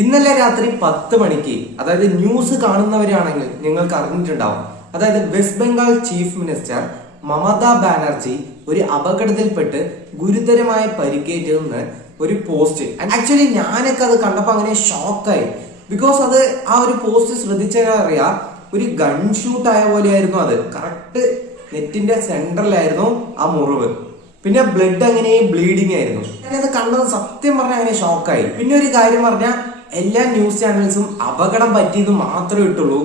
ഇന്നലെ രാത്രി 10 മണിക്ക് അതായത് ന്യൂസ് കാണുന്നവരാണെങ്കിൽ നിങ്ങൾക്ക് അറിഞ്ഞിട്ടുണ്ടാവും. അതായത് west Bengal chief minister Mamata Banerjee ഒരു അപകടത്തിൽപ്പെട്ട് ഗുരുതരമായ പരിക്കേറ്റെന്ന് ഒരു പോസ്റ്റ്. ആക്ച്വലി ഞാനൊക്കെ അത് കണ്ടപ്പോൾ അങ്ങനെ ഷോക്കായി. ബിക്കോസ് അത് ആ ഒരു പോസ്റ്റ് ശ്രദ്ധിച്ചാൽ അറിയാം, ഒരു ഗൺ ഷൂട്ട് ആയ പോലെയായിരുന്നു. അത് കറക്റ്റ് നെറ്റിന്റെ സെന്ററിലായിരുന്നു ആ മുറിവ്. പിന്നെ ബ്ലഡ് അങ്ങനെ ബ്ലീഡിങ് ആയിരുന്നു. ഞാനത് കണ്ടത് സത്യം പറഞ്ഞാൽ അങ്ങനെ ഷോക്കായി. പിന്നെ ഒരു കാര്യം പറഞ്ഞാൽ എല്ലാ ന്യൂസ് ചാനൽസും അപകടം പറ്റിയെന്ന് മാത്രമേ ഇട്ടുള്ളൂ,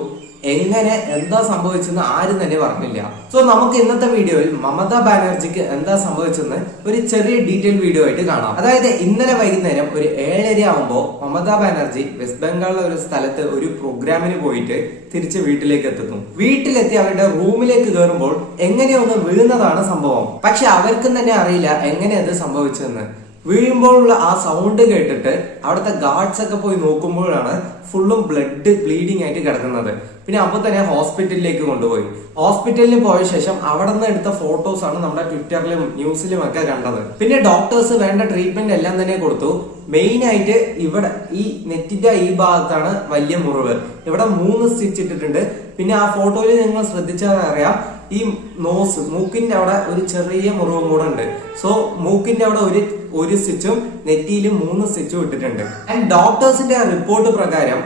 എങ്ങനെ എന്താ സംഭവിച്ചെന്ന് ആരും തന്നെ പറഞ്ഞില്ല. സോ നമുക്ക് ഇന്നത്തെ വീഡിയോയിൽ മമതാ ബാനർജിക്ക് എന്താ സംഭവിച്ചെന്ന് ഒരു ചെറിയ ഡീറ്റെയിൽ വീഡിയോ ആയിട്ട് കാണാം. അതായത് ഇന്നലെ വൈകുന്നേരം ഒരു 7:30 ആവുമ്പോൾ മമതാ ബാനർജി വെസ്റ്റ് ബംഗാളിലെ ഒരു സ്ഥലത്ത് ഒരു പ്രോഗ്രാമിന് പോയിട്ട് തിരിച്ച് വീട്ടിലേക്ക് എത്തുന്നു. വീട്ടിലെത്തി അവരുടെ റൂമിലേക്ക് കയറുമ്പോൾ എങ്ങനെയൊന്ന് വീഴുന്നതാണ് സംഭവം. പക്ഷെ അവർക്കും തന്നെ അറിയില്ല എങ്ങനെ അത് സംഭവിച്ചതെന്ന്. വീഴുമ്പോഴുള്ള ആ സൗണ്ട് കേട്ടിട്ട് അവിടുത്തെ ഗാർഡ്സ് ഒക്കെ പോയി നോക്കുമ്പോഴാണ് ഫുള്ളും ബ്ലഡ് ബ്ലീഡിങ് ആയിട്ട് കിടക്കുന്നത്. പിന്നെ അപ്പൊ തന്നെ ഹോസ്പിറ്റലിലേക്ക് കൊണ്ടുപോയി. ഹോസ്പിറ്റലിൽ പോയ ശേഷം അവിടെ നിന്ന് എടുത്ത ഫോട്ടോസ് ആണ് നമ്മുടെ ട്വിറ്ററിലും ന്യൂസിലും ഒക്കെ കണ്ടത്. പിന്നെ ഡോക്ടേഴ്സ് വേണ്ട ട്രീറ്റ്മെന്റ് എല്ലാം തന്നെ കൊടുത്തു. മെയിൻ ആയിട്ട് ഇവിടെ ഈ നെറ്റിന്റെ ഈ ഭാഗത്താണ് വലിയ മുറിവ്. ഇവിടെ 3 സ്റ്റിച്ച് ഇട്ടിട്ടുണ്ട്. പിന്നെ ആ ഫോട്ടോയിൽ നിങ്ങൾ ശ്രദ്ധിച്ചാൽ അറിയാം, ഈ നോസ് മൂക്കിന്റെ അവിടെ ഒരു ചെറിയ മുറിവും കൂടെ ഉണ്ട്. സോ മൂക്കിന്റെ അവിടെ ഒരു സ്റ്റിച്ചും നെറ്റിയിലും 3 സ്റ്റിച്ചും ഇട്ടിട്ടുണ്ട്. ആൻഡ് ഡോക്ടേഴ്സിന്റെ റിപ്പോർട്ട് പ്രകാരം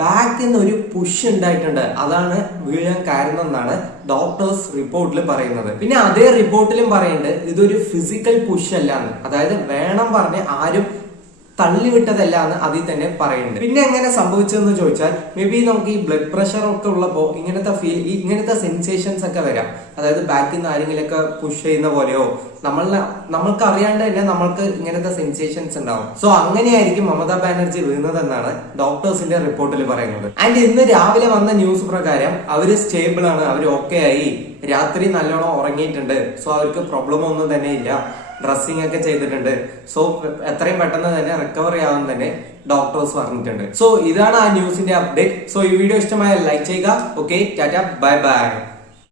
ബാക്കിൽ നിന്ന് ഒരു പുഷ് ഉണ്ടായിട്ടുണ്ട്, അതാണ് വീഴാൻ കാരണം എന്നാണ് ഡോക്ടേഴ്സ് റിപ്പോർട്ടിൽ പറയുന്നത്. പിന്നെ അതേ റിപ്പോർട്ടിലും പറയുന്നുണ്ട് ഇതൊരു ഫിസിക്കൽ പുഷ് അല്ലാന്ന്, അതായത് വേണം പറഞ്ഞ് ആരും തള്ളിവിട്ടതല്ല എന്ന് അതിൽ തന്നെ പറയുന്നുണ്ട്. പിന്നെ എങ്ങനെ സംഭവിച്ചതെന്ന് ചോദിച്ചാൽ മേ ബി നമുക്ക് ഈ ബ്ലഡ് പ്രഷർ ഒക്കെ ഉള്ളപ്പോൾ ഇങ്ങനത്തെ സെൻസേഷൻസ് ഒക്കെ വരാം. അതായത് ബാക്കിൽ നിന്ന് ആരെങ്കിലൊക്കെ പുഷ് ചെയ്യുന്ന പോലെയോ നമ്മൾക്ക് അറിയാണ്ട് തന്നെ നമ്മൾക്ക് ഇങ്ങനത്തെ സെൻസേഷൻസ് ഉണ്ടാവും. സോ അങ്ങനെയായിരിക്കും മമതാ ബാനർജി വീഴുന്നതെന്നാണ് ഡോക്ടേഴ്സിന്റെ റിപ്പോർട്ടിൽ പറയുന്നത്. ആൻഡ് ഇന്ന് രാവിലെ വന്ന ന്യൂസ് പ്രകാരം അവര് സ്റ്റേബിൾ ആണ്, അവർ ഓക്കെ ആയി, രാത്രി നല്ലോണം ഉറങ്ങിയിട്ടുണ്ട്. സോ അവർക്ക് പ്രോബ്ലം ഒന്നും തന്നെ ഇല്ല, ഡ്രസ്സിംഗ് ഒക്കെ ചെയ്തിട്ടുണ്ട്. സോ എത്രയും പെട്ടെന്ന് തന്നെ റിക്കവറി ആവാൻ തന്നെ ഡോക്ടേഴ്സ് പറഞ്ഞിട്ടുണ്ട്. സോ ഇതാണ് ആ ന്യൂസിന്റെ അപ്ഡേറ്റ്. സോ ഈ വീഡിയോ ഇഷ്ടമായ ലൈക്ക് ചെയ്യുക. Okay, Tata, bye bye.